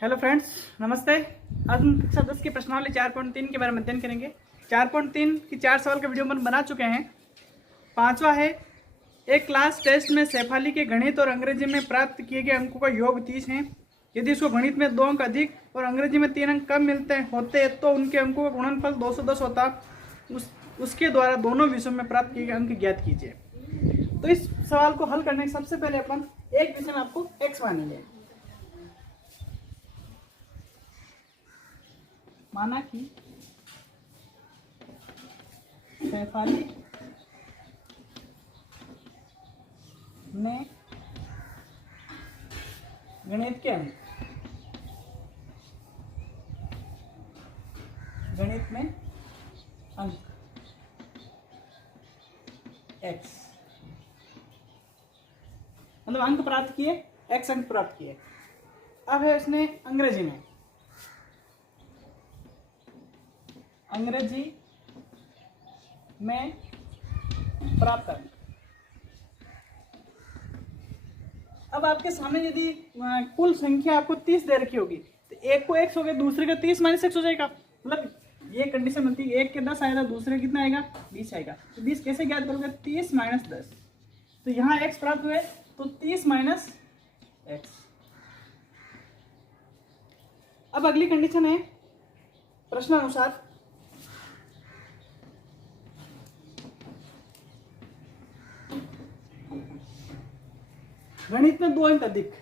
Hello friends, नमस्ते। आज हम कक्षा 10 की प्रश्नावली 4.3 के बारे में अध्ययन करेंगे। 4.3 की 4 सवाल का वीडियो हम बना चुके हैं। पांचवा है, एक क्लास टेस्ट में शेफाली के गणित और अंग्रेजी में प्राप्त किए गए अंकों का योग 30 है। यदि उसको गणित में 2 अंक अधिक और अंग्रेजी में 3 अंक कम होते तो उनके अंकों का गुणनफल 210 होता। उसके द्वारा दोनों विषयों में प्राप्त किए गए अंक ज्ञात कीजिए। तो इस सवाल को हल करने से सबसे पहले अपन एक विषय में आपको x मानेंगे। माना कि शेफाली ने गणित के अंक x मतलब अंक प्राप्त किए, x अंक प्राप्त किए। अब है इसने अंग्रेजी में प्राप्त अंक। अब आपके सामने यदि कुल संख्या आपको 30 दे रखी होगी तो एक को x हो गया, दूसरे का 30 - x हो जाएगा। मतलब ये कंडीशन बनती है, एक के 10 आएगा, दूसरे कितना आएगा 20 आएगा। तो 20 कैसे ज्ञात करोगे? 30 - 10। तो यहाँ x प्राप्त हुए तो 30 - x। अब अगली कंडीशन है प्रश्नानुसार, गणित में 2 अंक अधिक।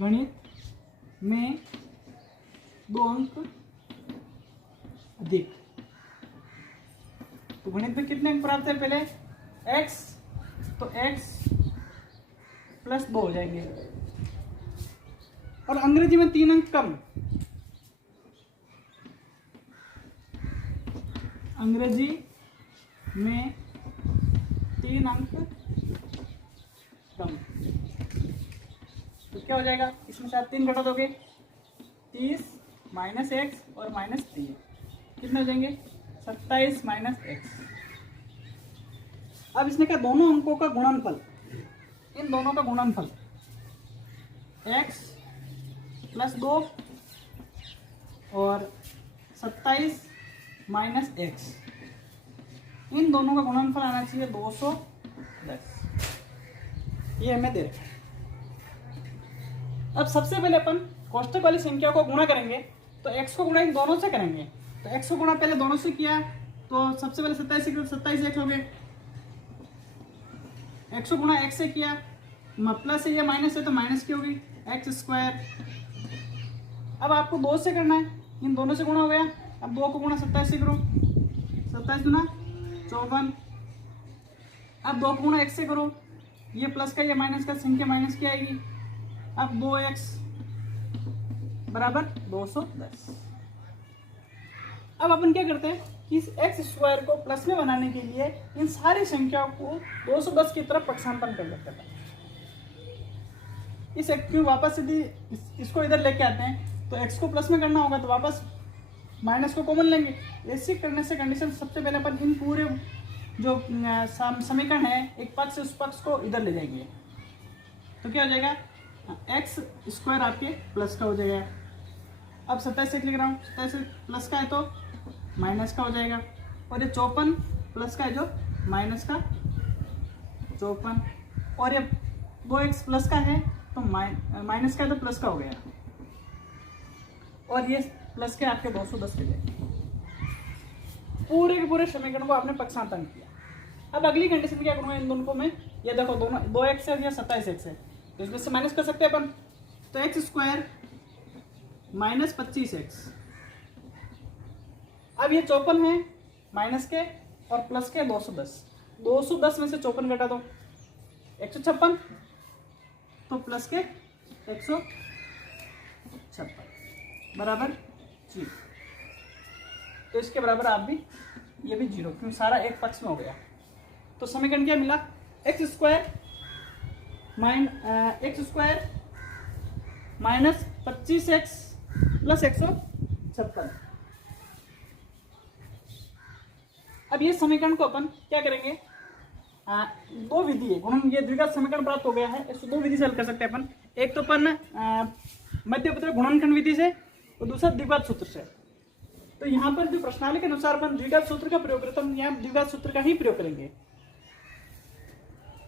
गणित में 2 अंक अधिक। तो गणित में कितने अंक प्राप्त है? पहले x, तो x + 2 हो जाएंगे। और अंग्रेजी में 3 अंक कम। अंग्रेजी में 3 अंक कम। तो क्या हो जाएगा? इसमें से आप 3 घटा दोगे, 30 - x और -3 कितने हो जाएंगे? 27 - x। अब इसने कहा दोनों अंकों का गुणनफल, इन दोनों का गुणनफल x + 2 और 27 - x, इन दोनों का गुणनफल आना चाहिए 210। ये हमें दे रखा है। अब सबसे पहले अपन कोष्ठक वाली संख्या को गुणा करेंगे। तो x को गुणा दोनों से करेंगे। तो x को गुणा पहले दोनों से किया तो सबसे पहले 27 से 27 x हो गए। x को गुणा x से किया, प्लस है या माइनस है तो माइनस की होगी, x²। अब आपको 2 से करना है, इन दोनों से गुणा हो गया। अब 2 को गुणा 27 से करो, 27 गुना 54। अब 2 को गुणा x से करो, ये प्लस का या माइनस का संख्या माइनस की आएगी। अब 2x = 210। अब अपन क्या करते हैं कि इस x² को प्लस में बनाने के लिए इन सारी संख्याओं को 210 की तरफ पक्षांतरण कर लेते हैं। इस x क्यों वापस यदि इसको इधर लेके आते हैं तो x को प्लस में करना होगा, तो वापस माइनस को कॉमन लेंगे। ऐसे करने से कंडीशन सबसे पहले अपन इन पूरे जो समीकरण है एक पक्ष से उस पक्ष को इधर ले जाएंगे। तो क्या हो जाएगा? x² आपके प्लस का हो जाएगा। अब 27 से लिख रहा हूँ, 27 प्लस का है तो माइनस का हो जाएगा। और ये 54 प्लस का है जो माइनस का 54। और ये 2x प्लस का है तो माइनस का है तो प्लस का हो गया। और ये प्लस के आपके 210 के लिए पूरे के पूरे समीकरण को आपने पक्षांतरण किया। अब अगली कंडीशन क्या करूँगा इन दोनों को मैं? ये देखो दोनों 2x है या 27x है, तो इसमें से माइनस कर सकते हैं अपन। तो x² - 25x। अब ये 54 है, माइनस के और प्लस के 210। 210 में से 54 घटा दो, 156, तो प्लस के 156 बराबर 0। तो इसके बराबर आप भी, ये भी 0, क्योंकि सारा एक पक्ष में हो गया। तो समीकरण क्या मिला? x² - 25x + 156। अब ये समीकरण को अपन क्या करेंगे? दो विधि है गुणन, ये द्विघात समीकरण प्राप्त हो गया है, इसको दो विधि से हल कर सकते हैं अपन। एक तो अपन मध्यपत्र गुणनखंड विधि से और दूसरा द्विघात सूत्र से। तो यहाँ पर जो प्रश्नावली के अनुसार अपन द्विघात सूत्र का प्रयोग करते हैं, यहाँ द्विघात सूत्र का ही प्रयोग करेंगे।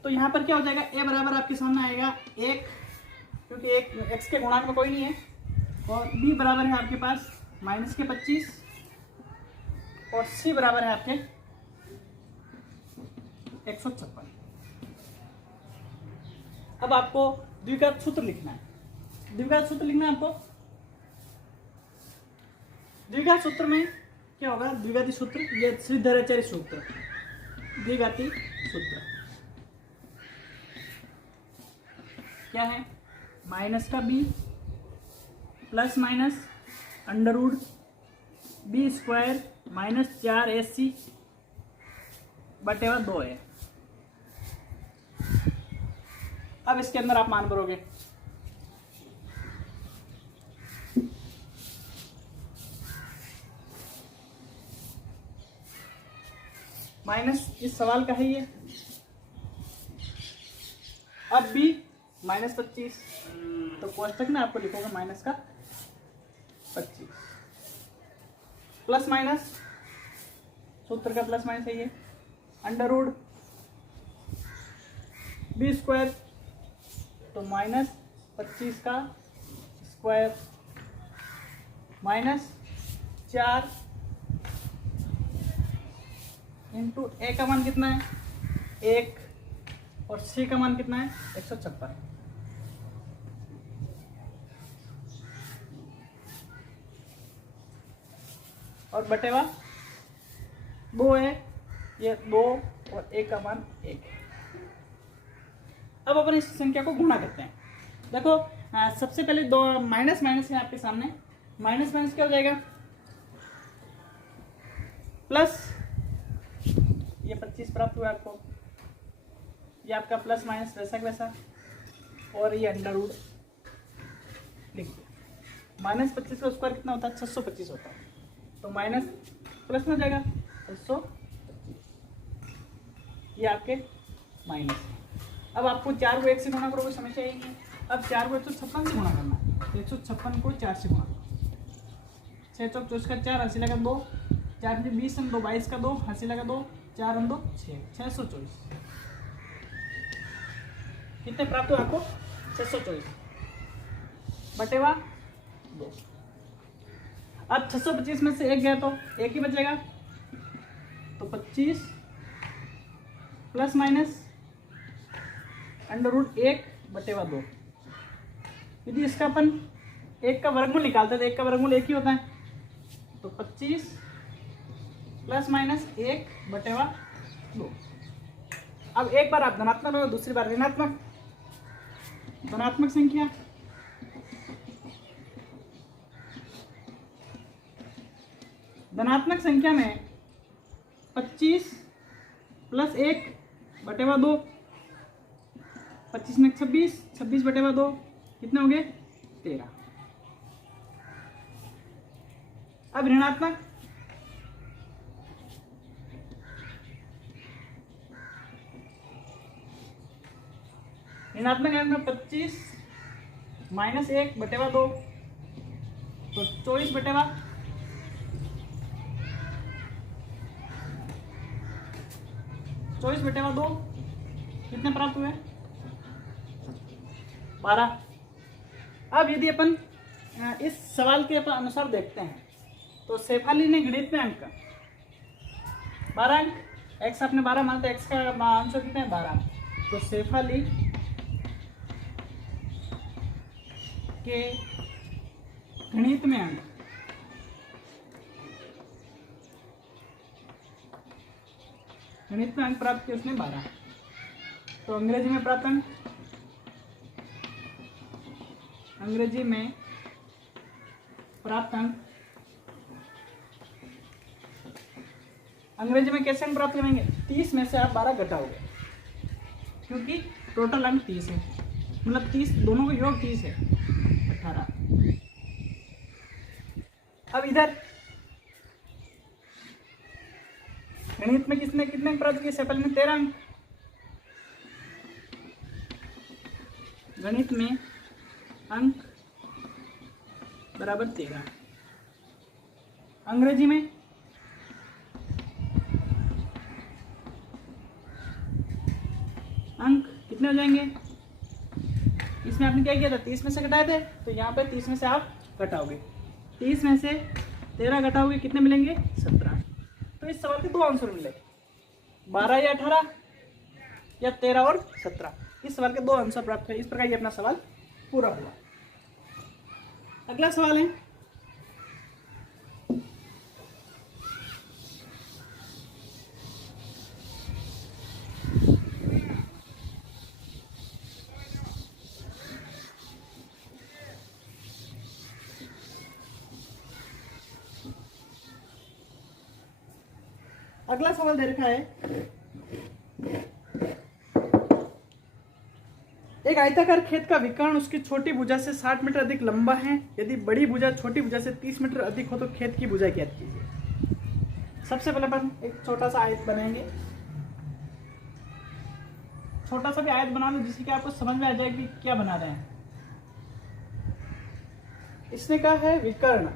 तो यहाँ पर क्या हो जाएगा, ए बराबर आपके सामने आएगा 1, क्योंकि एक एक्स के गुणांक में कोई नहीं है, और बी बराबर है आपके पास माइनस के 25, और सी बराबर है आपके 156। अब आपको द्विघात सूत्र लिखना है। द्विघात सूत्र लिखना है आपको। द्विघात सूत्र में क्या होगा, द्विघाती सूत्र, ये श्रीधराचार्य सूत्र, द्विघाती सूत्र क्या है, माइनस का b plus minus under root b square minus 4ac बटेवा 2 है। अब इसके अंदर आप मान भरोगे। माइनस इस सवाल का है ये। अब भी माइनस 25, तो कोष्टक में आपको लिखोगे माइनस का 25, प्लस माइनस, सूत्र का प्लस माइनस है ये, अंडर रूट बी स्क्वायर, तो माइनस 25 का स्क्वायर माइनस 4 इंटू ए का मान कितना है 1, और सी का मान कितना है 156। और बटेवा 2 है, ये 2 और ए का मान 1। अब अपन इस संख्या को गुणा करते हैं। देखो सबसे पहले दो माइनस माइनस है आपके सामने, माइनस माइनस क्या हो जाएगा, प्लस, ये 25 प्राप्त हुआ आपको, ये आपका प्लस माइनस वैसा का वैसा, और ये अंडर रूट लिख दिया। माइनस 25 का स्क्वायर कितना होता है, 625 होता है, तो माइनस प्लस में हो जाएगा 625, ये आपके माइनस है। अब आपको 4 को 1 से गुणा करोगे, समस्या यही है। अब 4 को 156 से गुणा करना है, 156 को 4 से गुणा करो, 6 चौक 24 का 4, हंसी लगा 2, 4 20 हम 2 22 का 2, हंसी लगा 2, 4 हम 2 6, 624। कितने प्राप्त हुआ आपको, 624 बटेवा 2। अब 625 में से 1 गया तो 1 ही बचेगा, तो 25 प्लस माइनस अंडर रूट 1 बटेवा 2। यदि इसका अपन 1 का वर्गमूल निकालते हैं तो 1 का वर्गमूल 1 ही होता है, तो 25 प्लस माइनस 1 बटेवा 2। अब एक बार आप धनात्मक और दूसरी बार ऋणात्मक, धनात्मक संख्या धनात्मक संख्या में 25 प्लस 1 बटेवा 2, 25 में 26, 26 बटेवा 2 कितने हो गए 13। अब ऋणात्मक, ऋणात्मक अंक में 25 माइनस 1 बटेवा 2, तो 24 बटेवा 2 कितने प्राप्त हुए 12। अब यदि अपन इस सवाल के अनुसार देखते हैं तो शेफाली ने गणित में अंक 12 अंक, एक्स आपने 12 मानते, एक्स का आंसर कितना है 12, तो शेफाली के गणित में अंक प्राप्त किए उसने 12। तो अंग्रेजी में प्राप्त अंक, अंग्रेजी में प्राप्त अंक, अंग्रेजी में कैसे अंक प्राप्त करेंगे, 30 में से आप 12 घटाओगे, क्योंकि टोटल अंक 30 है, मतलब 30 दोनों का योग 30 है 18। अब इधर गणित में कितने प्राप्त किए, शेफाली ने 13 अंक, गणित में अंक बराबर 13। अंग्रेजी में अंक कितने हो जाएंगे? इसमें आपने क्या किया था, 30 में से घटाए थे, तो यहाँ पे 30 में से आप घटाओगे, 30 में से 13 घटाओगे, कितने मिलेंगे? 17। तो इस सवाल के दो आंसर मिले, 12 या 18 या 13 और 17। इस सवाल के दो आंसर प्राप्त हुए। इस प्रकार ये अपना सवाल पूरा हुआ। अगला सवाल है, अगला सवाल दे रखा है, एक आयताकार खेत का विकर्ण उसकी छोटी भुजा से 60 मीटर अधिक लंबा है। यदि बड़ी भुजा छोटी भुजा से 30 मीटर अधिक हो तो खेत की भुजा ज्ञात कीजिए। सबसे पहले अपन एक छोटा सा आयत बनाएंगे। छोटा सा भी आयत बना लो जिससे कि आपको समझ में आ जाए कि क्या बना रहे हैं। इसने कहा है विकर्ण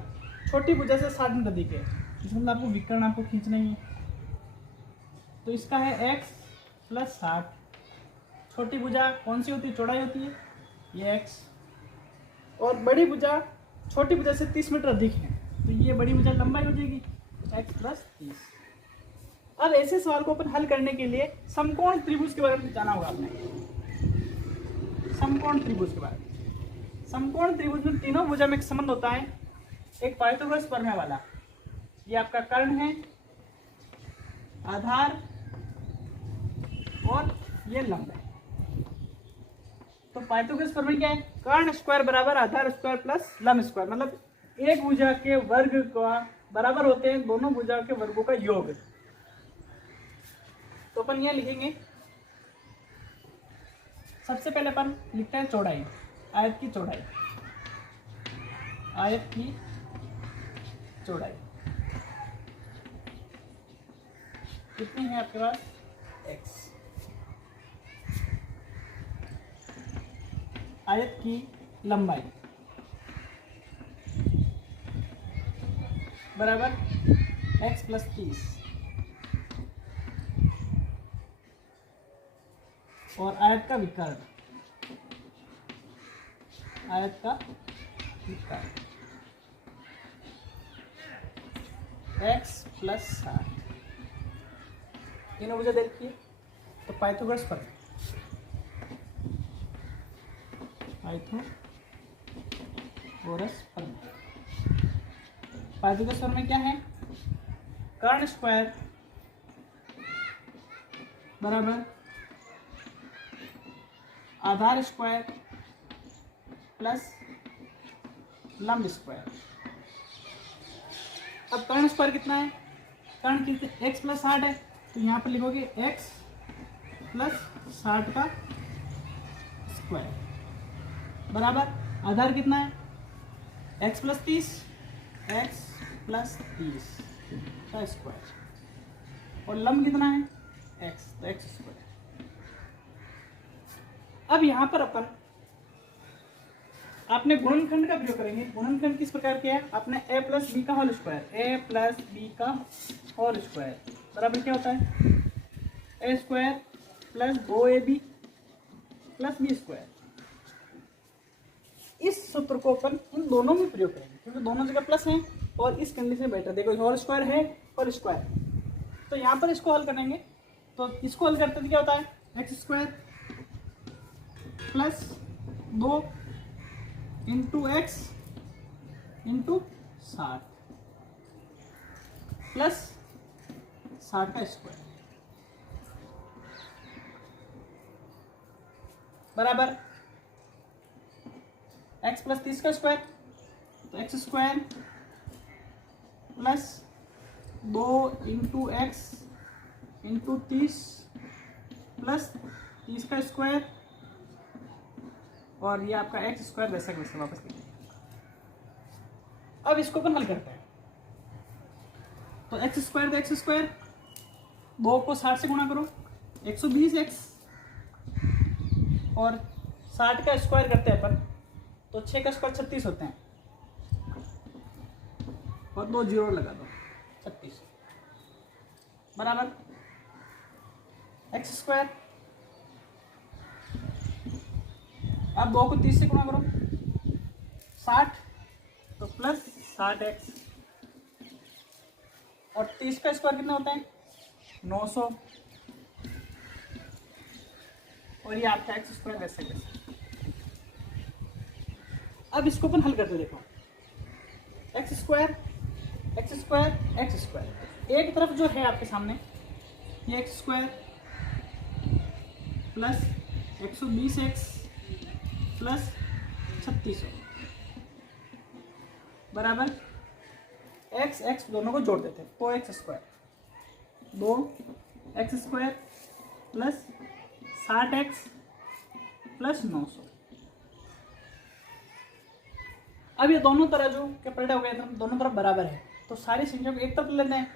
छोटी भुजा से 60 मीटर अधिक है, इसमें आपको विकर्ण आपको खींचना ही है। तो इसका है x + 60। छोटी भुजा कौन सी होती है? चौड़ाई होती है, ये x। और बड़ी भुजा छोटी भुजा से 30 मीटर अधिक है, तो ये बड़ी भुजा लंबाई हो जाएगी, x + 30। अब ऐसे सवाल को अपन हल करने के लिए समकोण त्रिभुज के बारे में जाना होगा आपने। समकोण त्रिभुज के बारे में, समकोण त्रिभुज में तीनों भुजा में एक संबंध होता है, एक पाइथागोरस प्रमेय वाला। ये आपका कर्ण है, आधार और ये लंब है। तो पाइथागोरस प्रमेय क्या है? कर्ण स्क्वायर बराबर आधार स्क्वायर प्लस लंब स्क्वायर, मतलब एक भुजा के वर्ग का बराबर होते हैं दोनों भुजा के वर्गों का योग। तो अपन यह लिखेंगे, सबसे पहले अपन लिखते हैं चौड़ाई, आयत की चौड़ाई, आयत की चौड़ाई कितनी है आपके पास? x। आयत की लंबाई बराबर x + 30 और आयत का विकर्ण, आयत का विकर्ण x + 60। तीनों भुजा देखिए, तो पाइथागोरस प्रमेय, पाइथागोरस प्रमेय, पाइथागोरस प्रमेय क्या है? कर्ण स्क्वायर बराबर आधार स्क्वायर प्लस लंब स्क्वायर। अब कर्ण स्क्वायर कितना है? कर्ण कितने? x + 60 है, तो यहाँ पर लिखोगे x + 60 का स्क्वायर बराबर आधार कितना है? x + 30, x + 30 का स्क्वायर और लंब कितना है? x, तो x स्क्वायर। अब यहाँ पर अपन आपने गुणनखंड का प्रयोग करेंगे। गुणनखंड किस प्रकार किया है? आपने a + b का होल स्क्वायर, a + b का होल स्क्वायर बराबर क्या होता है? a square + 2ab + b square. इस सूत्र को अपन इन दोनों में प्रयोग करेंगे क्योंकि दोनों जगह प्लस हैं और इस कंडीशन में बेटर। देखो होल स्क्वायर है और स्क्वायर, तो यहाँ पर इसको हल करेंगे। तो इसको हल करते क्या होता है? x स्क्वायर + 2 × x × 60 प्लस 60 का स्क्वायर बराबर x + 30 का स्क्वायर, तो x square plus 2 × x × 30 plus 30 का स्क्वायर और ये आपका x स्क्वायर वैसा वैसे वापस लिखिए। अब इसको अपन हल करते हैं। तो x स्क्वायर तो x स्क्वायर, 2 को 60 से गुणा करो, 120x और 60 का स्क्वायर करते हैं अपन तो 6 का स्क्वायर 36 होते हैं और 2 जीरो लगा दो 36 बराबर एक्स स्क्वायर। अब 2 को 30 से गुणा करो 60 तो प्लस 60x और 30 का स्क्वायर कितना होता है 900 और ये आपका एक्स स्क्वायर वैसे कैसे। अब इसको अपन हल करते देखो x square x square x square, एक तरफ जो है आपके सामने ये x square plus 120x plus 3600 बराबर एक्स एक्स दोनों को जोड़ देते हैं तो x square 2x square plus 60x plus 900। अब ये दोनों तरह जो क्या पलटा हो गया था दोनों तरफ बराबर है तो सारी संख्या को एक तरफ ले लेते हैं।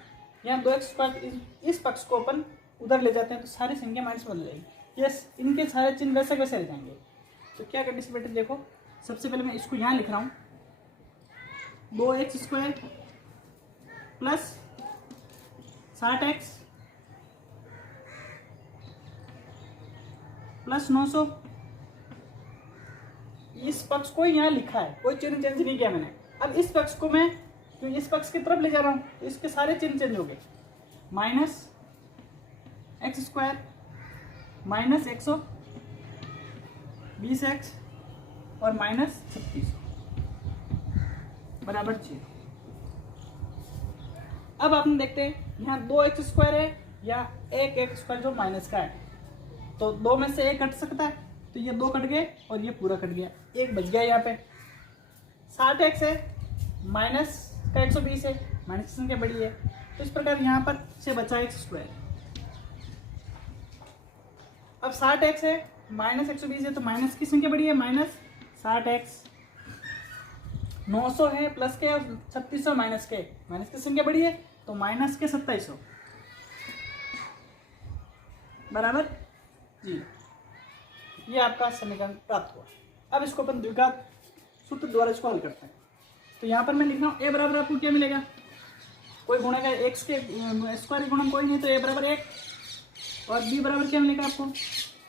यहाँ 2x स्क्वायर इस पक्ष को अपन उधर ले जाते हैं तो सारी संख्या माइनस में बदल जाएगी। यस इनके सारे चिन्ह वैसे वैसे रह जाएंगे। तो क्या कंडीशन बेटे देखो सबसे पहले मैं इसको यहाँ लिख रहा हूँ 2x square plus 60x plus 900 इस पक्ष को यहाँ लिखा है कोई चिन्ह चेंज नहीं किया मैंने। अब इस पक्ष को मैं तो इस पक्ष की तरफ ले जा रहा हूँ तो इसके सारे चिन्ह चेंज हो गए minus x square minus 120x और माइनस 36 बराबर 0। अब आपने देखते हैं यहाँ 2x स्क्वायर है या एक एक्स स्क्वायर जो माइनस का है तो 2 में से 1 कट सकता है तो ये 2 कट गए और ये पूरा कट गया, एक बच गया। यहाँ पे 60x है माइनस का 120 है माइनस की संख्या बड़ी है तो इस प्रकार यहाँ पर से बचा एक्स स्क्वायर। अब 60x है माइनस 120 है तो माइनस की संख्या बड़ी है माइनस 60x 900 है प्लस के 3600 माइनस के माइनस की संख्या बड़ी है तो माइनस के 2700 बराबर जी। ये आपका समीकरण प्राप्त हुआ। अब इसको अपन द्विघात सूत्र द्वारा इसको हल करते हैं तो यहाँ पर मैं लिख रहा हूँ ए बराबर आपको क्या मिलेगा कोई गुणा का एक्स के स्क्वायर गुणन कोई नहीं तो ए बराबर 1 और बी बराबर क्या मिलेगा आपको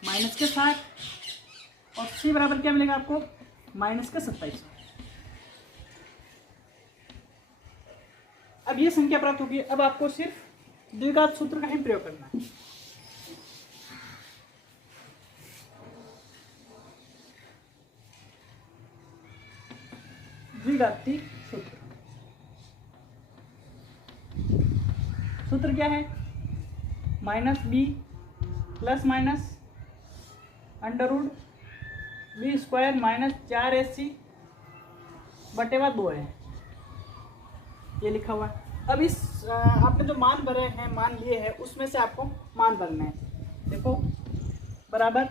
माइनस के 60 और सी बराबर क्या मिलेगा आपको माइनस के 27। अब ये संख्या प्राप्त होगी। अब आपको सिर्फ द्विघात सूत्र का ही प्रयोग करना है। द्विघाती सूत्र सूत्र क्या है minus b plus minus under root b square minus 4ac बटेवा 2 है ये लिखा हुआ है। अब इस आपने जो मान भरे हैं मान लिए हैं उसमें से आपको मान भरना है। देखो बराबर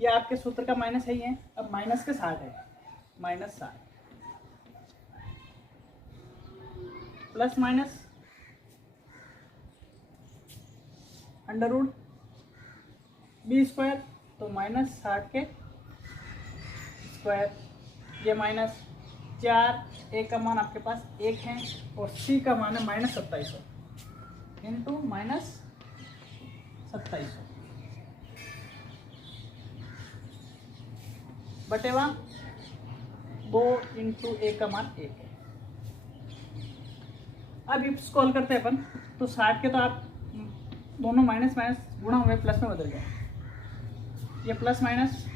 ये आपके सूत्र का माइनस है ही है। अब माइनस के 60 है minus 60 plus minus under root b square तो माइनस 60 के स्क्वायर ये माइनस 4 ए का मान आपके पास 1 है और सी का मान है माइनस 2700 इंटू माइनस 2700 बटेवा 2 इंटू ए का मान 1 है। अब इसको हल करते हैं अपन तो 60 के तो आप दोनों माइनस माइनस गुणा हुए प्लस में बदल गए ये प्लस माइनस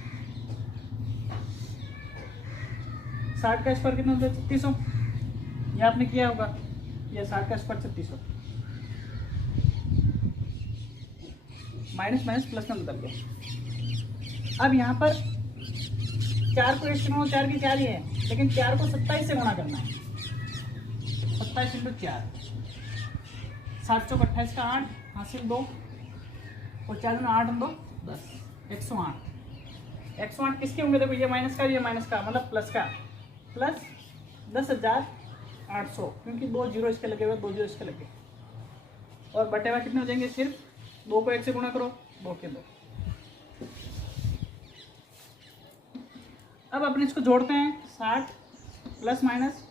60 का स्क्वायर कितना होता है 3600 ये आपने किया होगा ये 60 का स्क्वायर 3600 माइनस माइनस प्लस में बदल गया। अब यहाँ पर 4 को 4 की 4 ही है लेकिन 4 को 27 से गुणा करना है 27 इंटू 4 7 चौक 28 का 8 हासिल 2 और 4 में 8 2 10 108 108 किसके होंगे देखो ये माइनस का ये माइनस का मतलब प्लस का प्लस 10,800 क्योंकि 2 जीरो इसके लगे हुए 2 जीरो इसके लगे और बटेवा कितने हो जाएंगे सिर्फ 2 को 1 से गुणा करो 2 के 2 अब अपने इसको जोड़ते हैं, 60 प्लस माइनस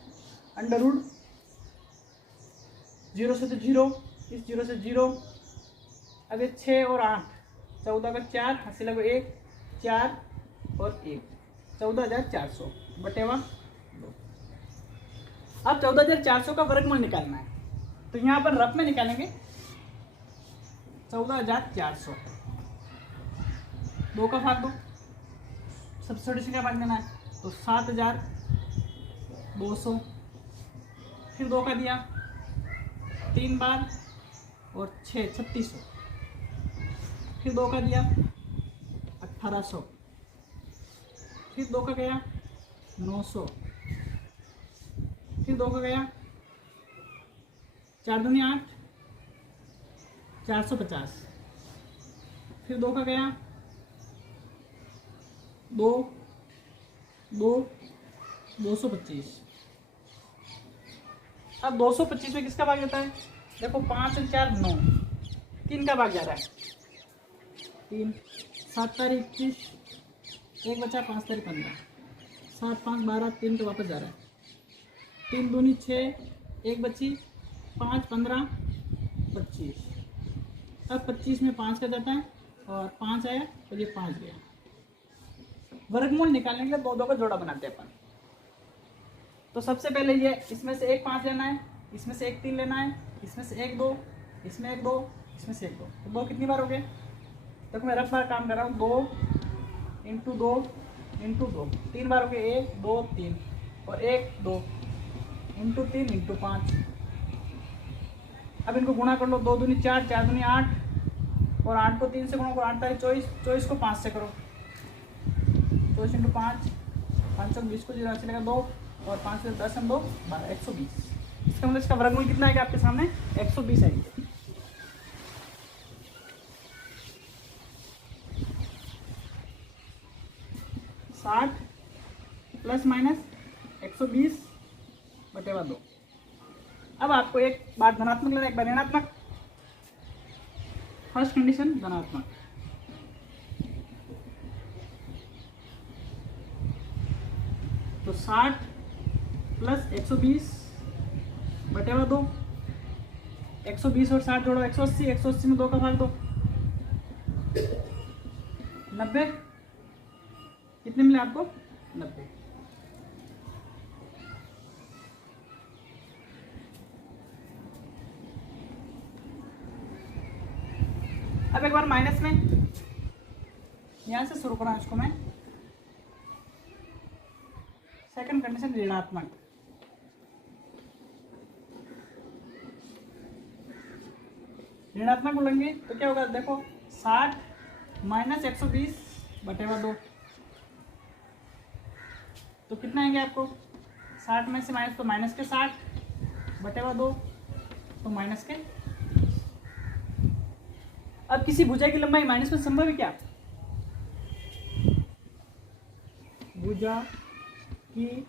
अंडर रूट 0 से तो 0, इस 0 से 0। अब ये 6 और 8, 14 का 4, हंसी लगो 1, 4 और 1, 14,400 बटेवा 2। अब 14,400 का वर्गमूल निकालना है, तो यहाँ पर रफ में निकालेंगे। 14,400 2 का भाग दो, सबसे छोटी संख्या भाग देना है, तो 7,200। फिर 2 का दिया 3 बार और 6 3600। फिर 2 का दिया 1800। फिर 2 का गया 900। फिर 2 का गया 4 दूनी 8, 450। फिर 2 का गया 2 2 225। अब 225 में किसका भाग जाता है? देखो 5 और 4 9, 3 का भाग जा रहा है, 3 7 तारीख 21, 1 बचा, 5 तारीख 15, 7 5 12, 3 तो वापस जा रहा है, 3 दूनी 6, 1 बची, 5 15 25। अब 25 में 5 का जाता है और 5 आया तो ये 5 गया। वर्गमूल निकालने के लिए 2 2 का जोड़ा बनाते हैं अपन। तो सबसे पहले ये इसमें से एक 5 लेना है, इसमें से एक 3 लेना है, इसमें से एक 2, इसमें एक 2, इसमें से एक 2। तो 2 कितनी बार हो गए? देखो मैं रफ बार काम कर रहा हूँ, 2 इंटू 2 इंटू 2, 3 बार हो गए, 1 2 3 और 1 2 इंटू 3 इंटू 5। अब इनको गुणा कर लो, 2 दूनी 4, 4 दूनी 8 और 8 को 3 से गुणा करो, 8 तारीख 24, 24 को 5 से करो, 24 इंटू 5, 5 को 20 को 0 चलेगा 2 और 5 से 10 हम 2 12, 120। इसका मतलब इसका वर्गमूल कितना आएगा आपके सामने? 120 आएगी। साठ प्लस माइनस 120 बटेवा 2। अब आपको एक बार धनात्मक लेना, एक बार ऋणात्मक। फर्स्ट कंडीशन धनात्मक, तो 60 प्लस 120 बटेवा 2। 120 और 60 जोड़ो 180, 180 में 2 का भाग दो, 90। कितने मिले आपको? 90। अब एक बार माइनस में, यहां से शुरू करा इसको मैं। सेकंड कंडीशन ऋणात्मक, ऋणात्मक बोलेंगे तो क्या होगा? देखो 60 माइनस 120 बटेवा 2, तो कितना आएंगे आपको? 60 में से माइनस तो माइनस के 60 बटेवा 2, तो माइनस के। अब किसी भुजा की लंबाई माइनस में संभव है क्या? भुजा की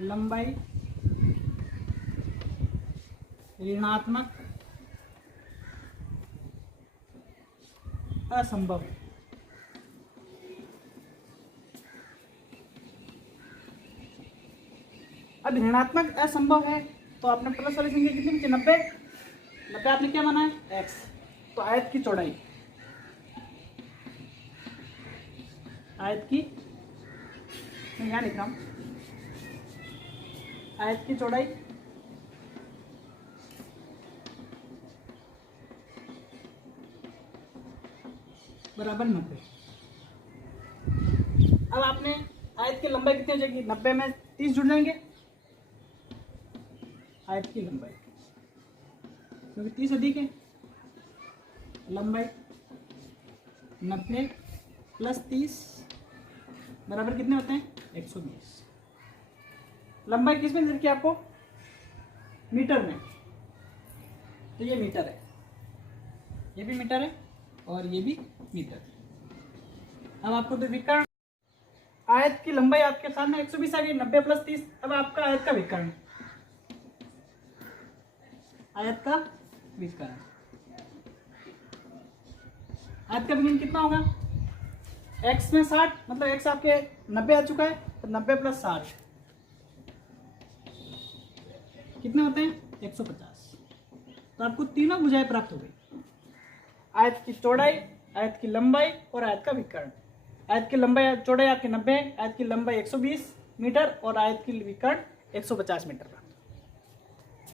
लंबाई ऋणात्मक असंभव। अब ऋणात्मक असंभव है तो आपने प्लस वाली संख्या कितनी बची? 90। 90 आपने क्या माना है? x। तो आयत की चौड़ाई, आयत की, मैं यहाँ लिख रहा हूँ, आयत की चौड़ाई बराबर 90। अब आपने आयत की लंबाई कितनी हो जाएगी? 90 में 30 जुड़ जाएंगे, आयत की लंबाई, क्योंकि 30 अधिक है, लंबाई 90 प्लस 30 बराबर कितने होते हैं? 120। लंबाई किस में दी रखी है आपको? मीटर में, तो ये मीटर है, ये भी मीटर है और ये भी मीटर। अब आपको तो विकर्ण, आयत की लंबाई आपके सामने 120 आ गई, 90 प्लस 30। अब आपका आयत का विकर्ण, आयत का विकर्ण, आयत का विकर्ण कितना होगा? x में 60 मतलब x आपके 90 आ चुका है, तो 90 प्लस 60 कितने होते हैं 150। तो आपको तीनों भुजाएं प्राप्त हो गई, आयत की चौड़ाई, आयत की लंबाई और आयत का विकर्ण। आयत की लंबाई चौड़ाई आपकी 90 है, आयत की लंबाई 120 मीटर और आयत की विकर्ण 150 मीटर का।